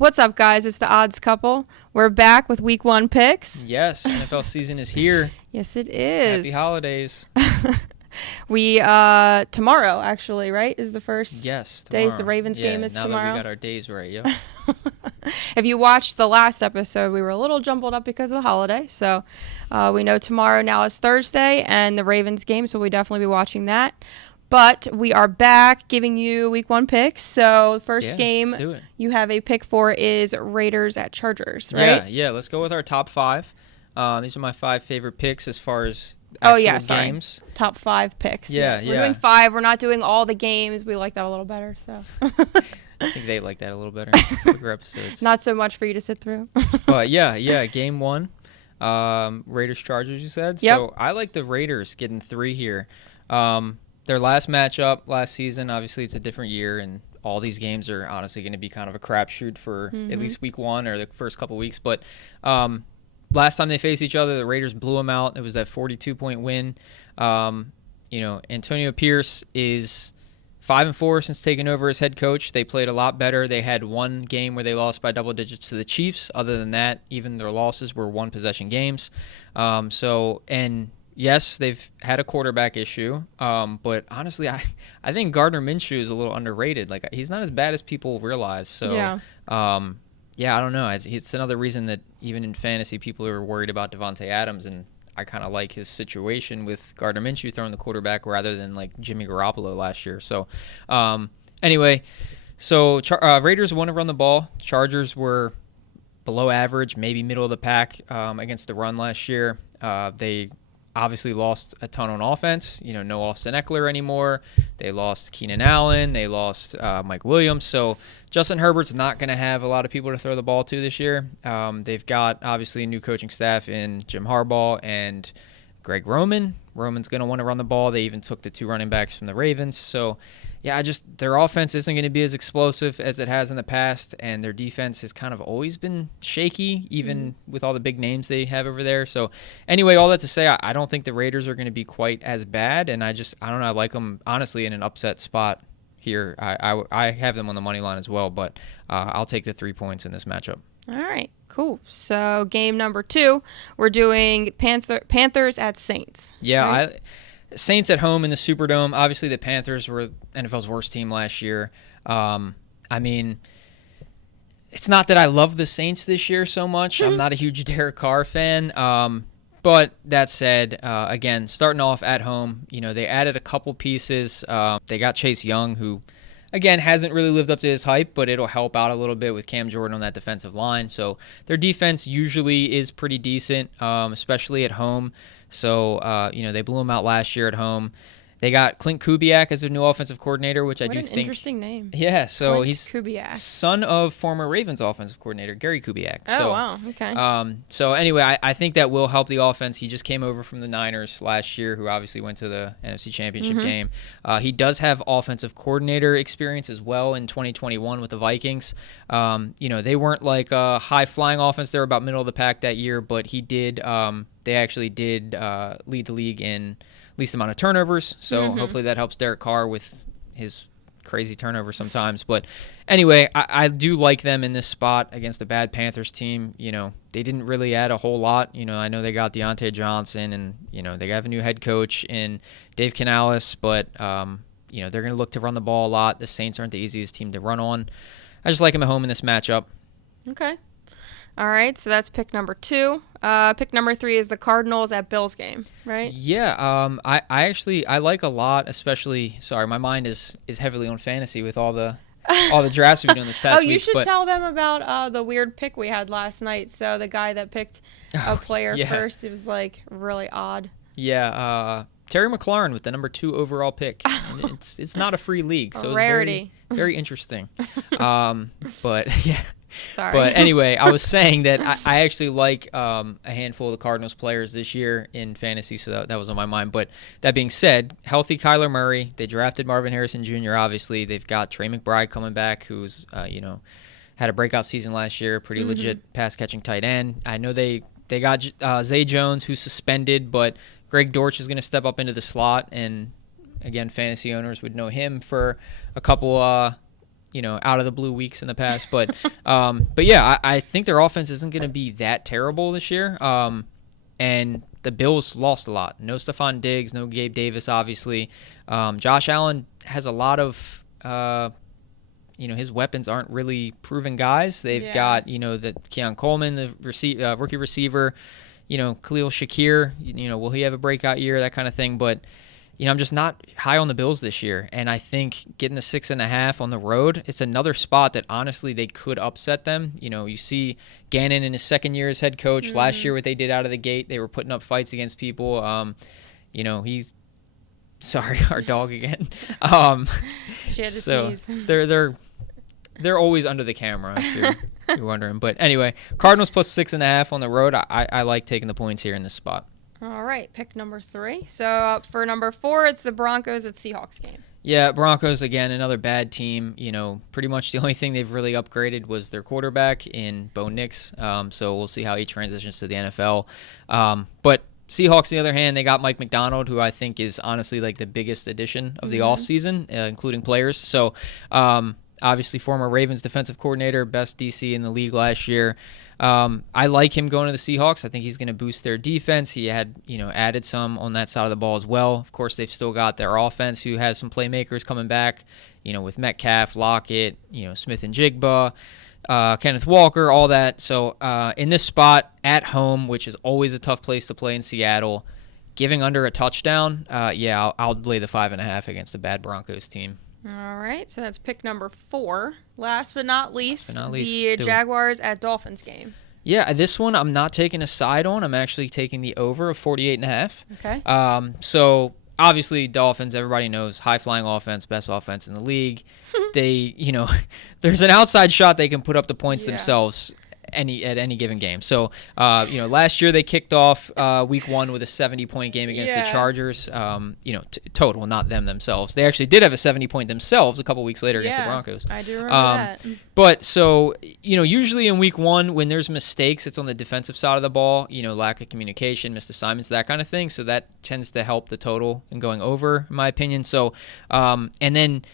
What's up, guys? It's the Odds Couple. We're back with Week 1 picks. Yes, NFL season is here. Yes, it is. Happy holidays. We tomorrow actually, right? Is the first tomorrow. days the Ravens game is tomorrow. Now that we got our days right, yep. If you watched the last episode, we were a little jumbled up because of the holiday. So we know tomorrow now is Thursday and the Ravens game, so we'll definitely be watching that. But we are back giving you Week 1 picks. So the first game you have a pick for is Raiders at Chargers, right? Yeah. Let's go with our top 5. These are my 5 favorite picks as far as actual games. Top 5 picks. Yeah. We're doing 5. We're not doing all the games. We like that a little better. So I think they like that a little better. Bigger episodes. Not so much for you to sit through. But yeah. Game 1. Raiders Chargers, you said? Yep. So I like the Raiders getting 3 here. Their last matchup last season, obviously it's a different year, and all these games are honestly going to be kind of a crapshoot for at least week 1 or the first couple weeks. But last time they faced each other, the Raiders blew them out. It was that 42-point win. Antonio Pierce is 5-4 since taking over as head coach. They played a lot better. They had one game where they lost by double digits to the Chiefs. Other than that, even their losses were one-possession games. Yes, they've had a quarterback issue, but honestly, I think Gardner Minshew is a little underrated. Like, he's not as bad as people realize. So, I don't know. It's another reason that even in fantasy, people are worried about Devontae Adams, and I kind of like his situation with Gardner Minshew throwing the quarterback rather than like Jimmy Garoppolo last year. So, Raiders want to run the ball. Chargers were below average, maybe middle of the pack against the run last year. They obviously lost a ton on offense. No Austin Eckler anymore. They lost Keenan Allen. They lost Mike Williams. So Justin Herbert's not going to have a lot of people to throw the ball to this year. They've got obviously a new coaching staff in Jim Harbaugh and Greg Roman. Roman's going to want to run the ball. They even took the 2 running backs from the Ravens. So their offense isn't going to be as explosive as it has in the past, and their defense has kind of always been shaky, even with all the big names they have over there. So anyway, all that to say, I don't think the Raiders are going to be quite as bad, and I don't know, I like them, honestly, in an upset spot here. I have them on the money line as well, but I'll take the 3 points in this matchup. All right, cool. So game number 2, we're doing Panthers at Saints. Yeah, right? Saints at home in the Superdome. Obviously, the Panthers were NFL's worst team last year. It's not that I love the Saints this year so much. I'm not a huge Derek Carr fan. But that said, again, starting off at home, they added a couple pieces. They got Chase Young, who, again, hasn't really lived up to his hype, but it'll help out a little bit with Cam Jordan on that defensive line. So their defense usually is pretty decent, especially at home. So, they blew him out last year at home. They got Clint Kubiak as their new offensive coordinator, which what an interesting name. Yeah, so Clint he's Kubiak, son of former Ravens offensive coordinator Gary Kubiak. Wow, okay. So anyway, I think that will help the offense. He just came over from the Niners last year, who obviously went to the NFC Championship game. He does have offensive coordinator experience as well in 2021 with the Vikings. They weren't like a high-flying offense. They were about middle of the pack that year, but he did. They actually did lead the league in least amount of turnovers, so hopefully that helps Derek Carr with his crazy turnover sometimes. But anyway, I do like them in this spot against a bad Panthers team. They didn't really add a whole lot. I know they got Deontay Johnson, and they have a new head coach in Dave Canales, but they're going to look to run the ball a lot. The Saints aren't the easiest team to run on. I just like them at home in this matchup. Okay. All right, so that's pick number 2. Pick number 3 is the Cardinals at Bills game, right? Yeah, I like a lot, especially. Sorry, my mind is heavily on fantasy with all the drafts we've done this past week. You should tell them about the weird pick we had last night. So the guy that picked a player first, it was like really odd. Yeah, Terry McLaurin with the number 2 overall pick. It's not a free league, so rarity. It's very interesting. But yeah. Sorry. But anyway, I was saying that I actually like a handful of the Cardinals players this year in fantasy, so that was on my mind. But that being said, healthy Kyler Murray. They drafted Marvin Harrison Jr., obviously. They've got Trey McBride coming back, who's, had a breakout season last year, pretty legit pass-catching tight end. I know they got Zay Jones, who's suspended, but Greg Dortch is going to step up into the slot, and again, fantasy owners would know him for a couple out of the blue weeks in the past. But yeah, I think their offense isn't going to be that terrible this year. And the Bills lost a lot. No Stephon Diggs, no Gabe Davis, obviously. Josh Allen has a lot of, his weapons aren't really proven guys. They've got, the Keon Coleman, the rookie receiver, Khalil Shakir, will he have a breakout year, that kind of thing. But, I'm just not high on the Bills this year. And I think getting the 6.5 on the road, it's another spot that honestly they could upset them. You see Gannon in his second year as head coach. Last year, what they did out of the gate, they were putting up fights against people. He's sorry, our dog again. She had to so sneeze. They're always under the camera, if you're wondering. But anyway, Cardinals plus 6.5 on the road. I like taking the points here in this spot. All right, pick number 3. So for number 4, it's the Broncos at Seahawks game. Yeah, Broncos, again, another bad team. Pretty much the only thing they've really upgraded was their quarterback in Bo Nix. So we'll see how he transitions to the NFL. But Seahawks, on the other hand, they got Mike McDonald, who I think is honestly like the biggest addition of the offseason, including players. So obviously former Ravens defensive coordinator, best DC in the league last year. I like him going to the Seahawks. I think he's going to boost their defense. He had, added some on that side of the ball as well. Of course, they've still got their offense, who has some playmakers coming back, with Metcalf, Lockett, Smith and Jigba, Kenneth Walker, all that. So in this spot at home, which is always a tough place to play in Seattle, giving under a touchdown, I'll lay the 5.5 against a bad Broncos team. All right, so that's pick number 4. Last but not least, the Jaguars at Dolphins game. Yeah, this one I'm not taking a side on. I'm actually taking the over of 48.5. Okay. So obviously Dolphins, everybody knows, high-flying offense, best offense in the league. They, there's an outside shot they can put up the points themselves at any given game. So, last year they kicked off week 1 with a 70-point game against the Chargers. Total, not them themselves. They actually did have a 70-point themselves a couple weeks later against the Broncos. I do remember that. But so, usually in week 1 when there's mistakes, it's on the defensive side of the ball, lack of communication, missed assignments, that kind of thing. So that tends to help the total in going over, in my opinion. So, and then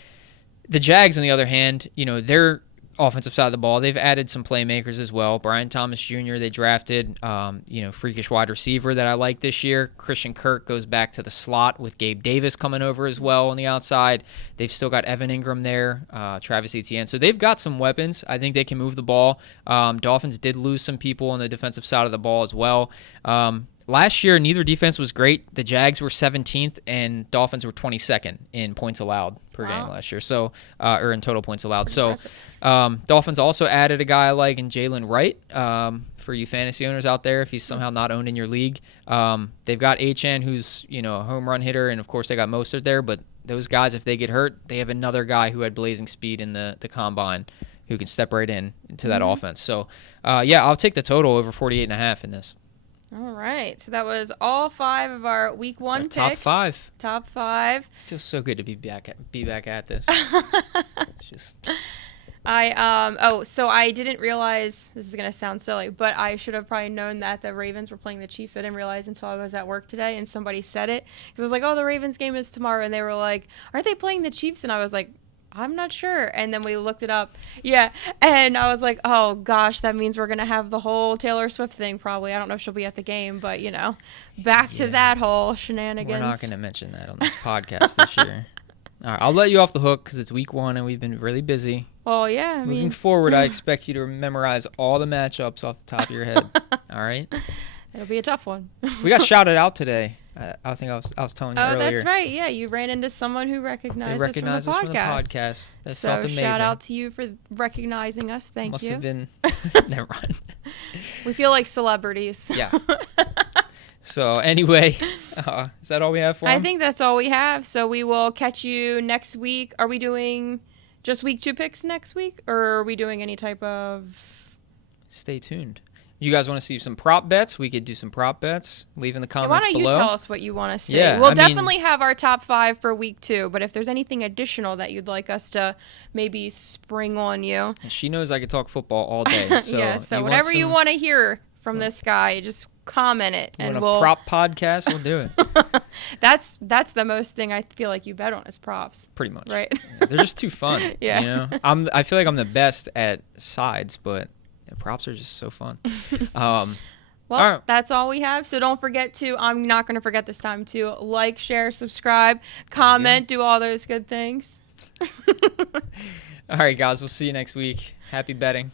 the Jags, on the other hand, they're offensive side of the ball, they've added some playmakers as well. Brian Thomas Jr., they drafted, freakish wide receiver that I like this year. Christian Kirk goes back to the slot with Gabe Davis coming over as well on the outside. They've still got Evan Ingram there, Travis Etienne. So they've got some weapons. I think they can move the ball. Dolphins did lose some people on the defensive side of the ball as well. Last year, neither defense was great. The Jags were 17th, and Dolphins were 22nd in points allowed per game last year. So, or in total points allowed. So, Dolphins also added a guy I like in Jalen Wright. For you fantasy owners out there, if he's somehow not owned in your league, they've got Achane, who's a home run hitter, and of course they got Mostert there. But those guys, if they get hurt, they have another guy who had blazing speed in the combine, who can step right into that offense. So, I'll take the total over 48.5 in this. All right, so that was all 5 of our week 1 picks. Top 5. Top 5. Feels so good to be back at this. It's just. So I didn't realize, this is gonna sound silly, but I should have probably known that the Ravens were playing the Chiefs. I didn't realize until I was at work today, and somebody said it because I was like, "Oh, the Ravens game is tomorrow," and they were like, "Aren't they playing the Chiefs?" And I was like, I'm not sure. And then we looked it up. Yeah. And I was like, oh, gosh, that means we're going to have the whole Taylor Swift thing probably. I don't know if she'll be at the game, but, back to that whole shenanigans. We're not going to mention that on this podcast this year. All right, I'll let you off the hook because it's week 1 and we've been really busy. Well, yeah. Moving forward, I expect you to memorize all the matchups off the top of your head. All right? It'll be a tough one. We got shouted out today. I think I was telling you earlier. Oh, that's right. Yeah, you ran into someone who recognized us from the podcast. That felt amazing. Shout out to you for recognizing us. Thank you. Must have been. Never mind. We feel like celebrities. Yeah. So anyway, is that all we have for him? I think that's all we have. So we will catch you next week. Are we doing just week 2 picks next week, or are we doing any type of? Stay tuned. You guys want to see some prop bets? We could do some prop bets. Leave in the comments below. Why don't you tell us what you want to see? Yeah, we'll definitely have our top 5 for week 2, but if there's anything additional that you'd like us to maybe spring on you. She knows I could talk football all day. So yeah, so whatever you want to hear from this guy, just comment it, and when we'll a prop podcast, we'll do it. That's the most thing I feel like you bet on is props. Pretty much, right? Yeah, they're just too fun. Yeah. You know, I feel like I'm the best at sides, but props are just so fun. Well, all right. That's all we have. So don't forget to, I'm not going to forget this time, to like, share, subscribe, comment, do all those good things. All right, guys. We'll see you next week. Happy betting.